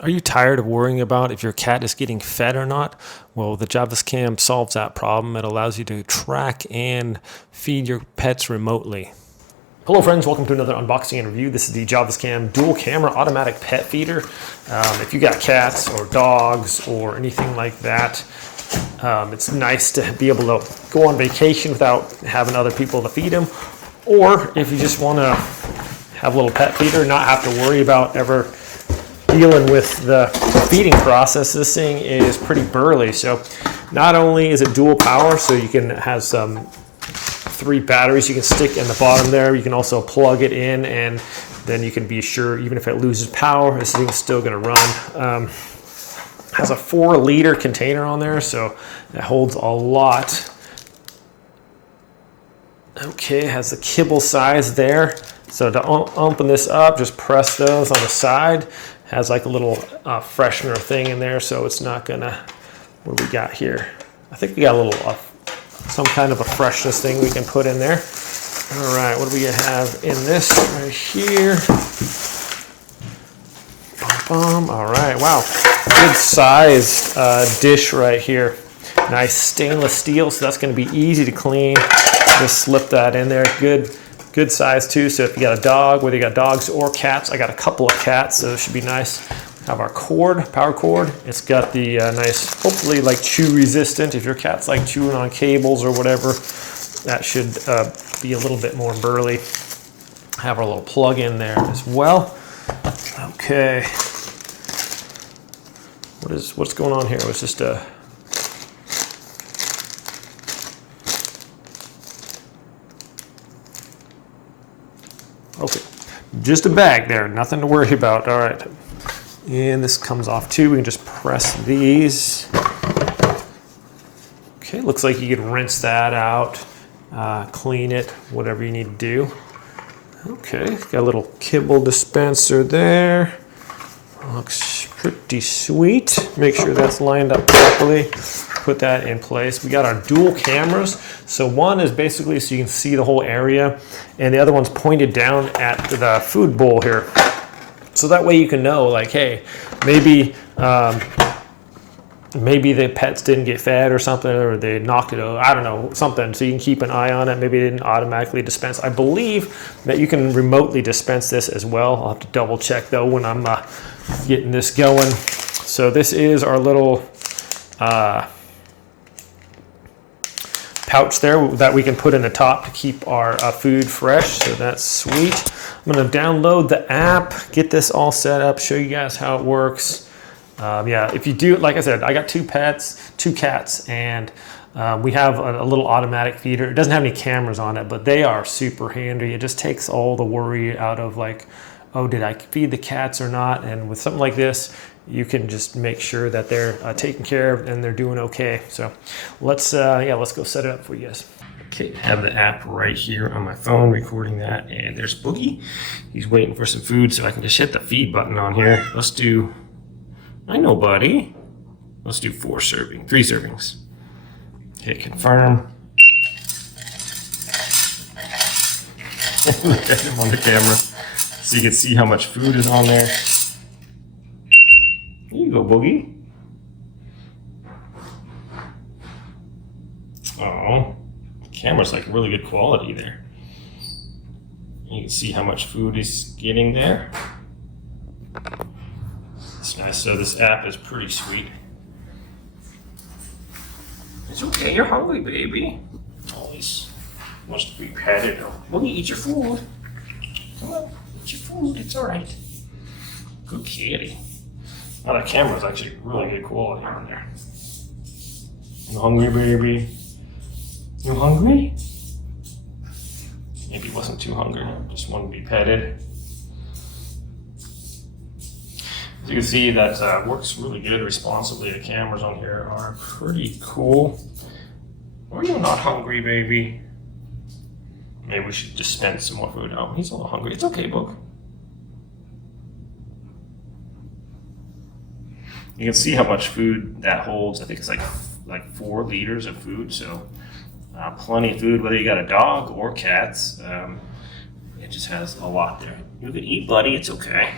Are you tired of worrying about if your cat is getting fed or not? Well, the Javiscam solves that problem. It allows you to track and feed your pets remotely. Hello friends, welcome to another unboxing and review. This is the Javiscam dual camera automatic pet feeder. If you got cats or dogs or anything like that, it's nice to be able to go on vacation without having other people to feed them. Or if you just want to have a little pet feeder, not have to worry about ever dealing with the feeding process. This thing is pretty burly. So not only is it dual power, so you can have some 3 batteries you can stick in the bottom there. You can also plug it in, and then you can be sure even if it loses power, this thing's still going to run. Has a 4-liter container on there, so that holds a lot. Okay, has the kibble size there. So to open this up, just press those on the side. Has like a little freshener thing in there, so it's not gonna, what do we got here? I think we got a little, some kind of a freshness thing we can put in there. All right, what do we have in this right here? All right, wow. Good size dish right here. Nice stainless steel, so that's gonna be easy to clean. Just slip that in there. Good size too, so if you got a dog, whether you got dogs or cats, I got a couple of cats, so it should be nice. Have our cord, power cord. It's got the nice, hopefully like chew resistant. If your cat's like chewing on cables or whatever, that should be a little bit more burly. Have our little plug in there as well. Okay. What's going on here? It's just a okay, just a bag there, nothing to worry about. All right, and this comes off too. We can just press these. Okay, looks like you can rinse that out, clean it, whatever you need to do. Okay, got a little kibble dispenser there. Looks pretty sweet. Make sure that's lined up properly. Put that in place. We got our dual cameras. So one is basically so you can see the whole area, and the other one's pointed down at the food bowl here. So that way you can know, like, hey, maybe the pets didn't get fed or something, or they knocked it over, I don't know, something. So you can keep an eye on it. Maybe it didn't automatically dispense. I believe that you can remotely dispense this as well. I'll have to double check though when I'm getting this going. So this is our little pouch there that we can put in the top to keep our food fresh, so that's sweet. I'm gonna download the app, get this all set up, show you guys how it works. Yeah, if you do, like I said, I got 2 cats, and we have a little automatic feeder. It doesn't have any cameras on it, but they are super handy. It just takes all the worry out of like, oh, did I feed the cats or not? And with something like this, you can just make sure that they're taken care of and they're doing okay. So let's go set it up for you guys. Okay, I have the app right here on my phone recording that, and there's Boogie. He's waiting for some food, so I can just hit the feed button on here. Let's do, I know buddy. Let's do 3 servings. Hit confirm. Look at him on the camera so you can see how much food is on there. Here you go, Boogie. Oh, the camera's like really good quality there. You can see how much food he's getting there. It's nice. So this app is pretty sweet. It's okay, you're hungry, baby. Always wants to be petted. Boogie, eat your food. Come on, eat your food. It's all right. Good kitty. Now that camera is actually really good quality on there. You hungry, baby? You hungry? Maybe he wasn't too hungry. Just wanted to be petted. As you can see, that works really good responsibly. The cameras on here are pretty cool. Are you not hungry, baby? Maybe we should just spend some more food. Oh, he's a little hungry. It's okay, Book. You can see how much food that holds. I think it's like 4 liters of food, so plenty of food, whether you got a dog or cats. It just has a lot there. You can eat, buddy. It's okay.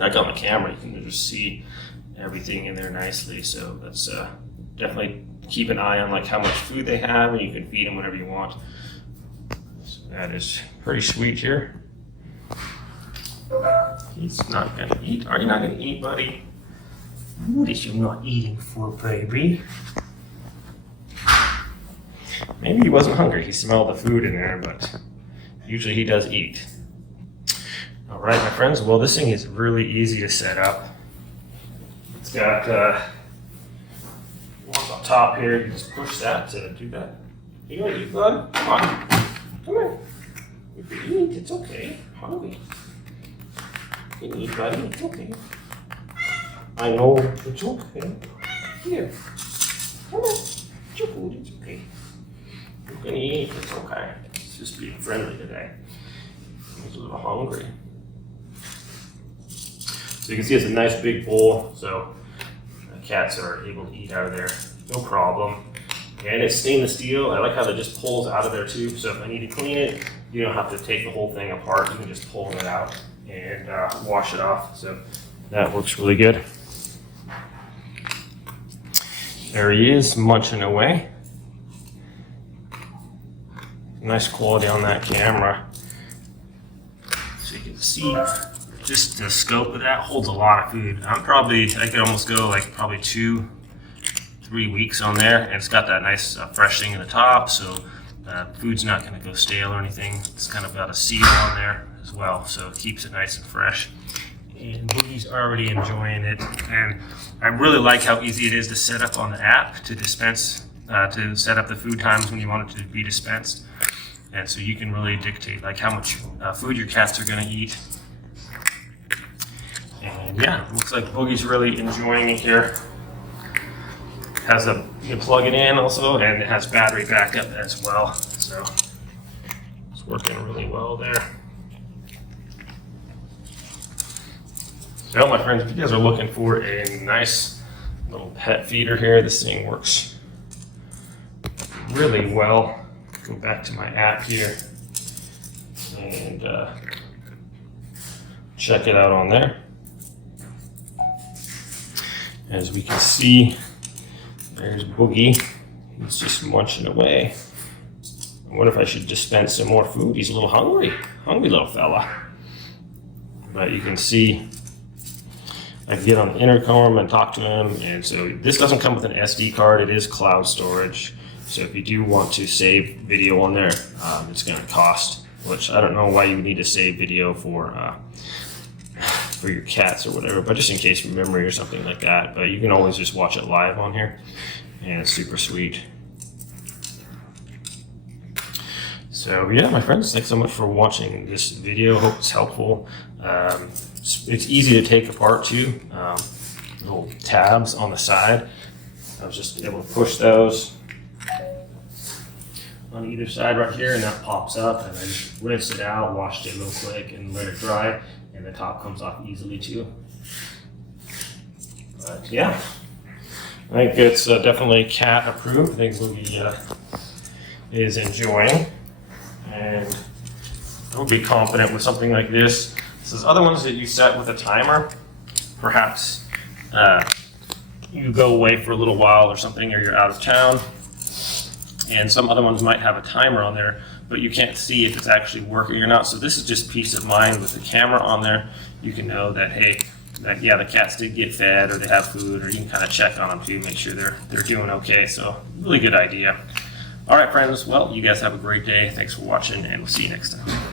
like on the camera, you can just see everything in there nicely. So that's definitely keep an eye on like how much food they have, and you can feed them whatever you want. So that is pretty sweet here. He's not gonna eat. Are you not gonna eat, buddy? What is you not eating for, baby? Maybe he wasn't hungry. He smelled the food in there, but usually he does eat. All right, my friends. Well, this thing is really easy to set up. It's got one on top here. You just push that to do that. You want to eat, bud? Come on. Come here. You can eat. It's okay. Hungry. You can eat, buddy. It's okay. I know. It's okay. Here. Come on. It's your food. It's okay. You can eat. It's okay. It's just being friendly today. He's a little hungry. So you can see it's a nice big bowl, so cats are able to eat out of there, no problem. And it's stainless steel. I like how that just pulls out of there too. So if I need to clean it, you don't have to take the whole thing apart. You can just pull it out and wash it off. So that works really good. There he is, munching away. Nice quality on that camera. So you can see just the scope of that holds a lot of food. I could almost go like probably 2-3 weeks on there. And it's got that nice fresh thing in the top, so food's not gonna go stale or anything. It's kind of got a seal on there as well, so it keeps it nice and fresh. And Boogie's already enjoying it. And I really like how easy it is to set up on the app to dispense, to set up the food times when you want it to be dispensed. And so you can really dictate like how much food your cats are gonna eat. And yeah, it looks like Boogie's really enjoying it here. You can plug it in also, and it has battery backup as well. So it's working really well there. So my friends, if you guys are looking for a nice little pet feeder here, this thing works really well. Go back to my app here and check it out on there. As we can see, there's Boogie. He's just munching away. I wonder if I should dispense some more food. He's a little hungry little fella. But you can see I can get on the intercom and talk to him. And so this doesn't come with an SD card. It is cloud storage. So if you do want to save video on there, it's going to cost, which I don't know why you need to save video for your cats or whatever, but just in case of memory or something like that. But you can always just watch it live on here, and it's super sweet. So yeah, my friends, thanks so much for watching this video. Hope it's helpful. It's easy to take apart too. Little tabs on the side. I was just able to push those on either side right here, and that pops up, and I just rinse it out, washed it real quick, and let it dry, and the top comes off easily too. But yeah, I think it's definitely cat approved. I think Boogie is enjoying, and I would be confident with something like this. There's other ones that you set with a timer. Perhaps you go away for a little while or something, or you're out of town. And some other ones might have a timer on there, but you can't see if it's actually working or not. So this is just peace of mind with the camera on there. You can know that, hey, yeah, the cats did get fed or they have food, or you can kind of check on them too, make sure they're doing okay. So really good idea. All right, friends. Well, you guys have a great day. Thanks for watching, and we'll see you next time.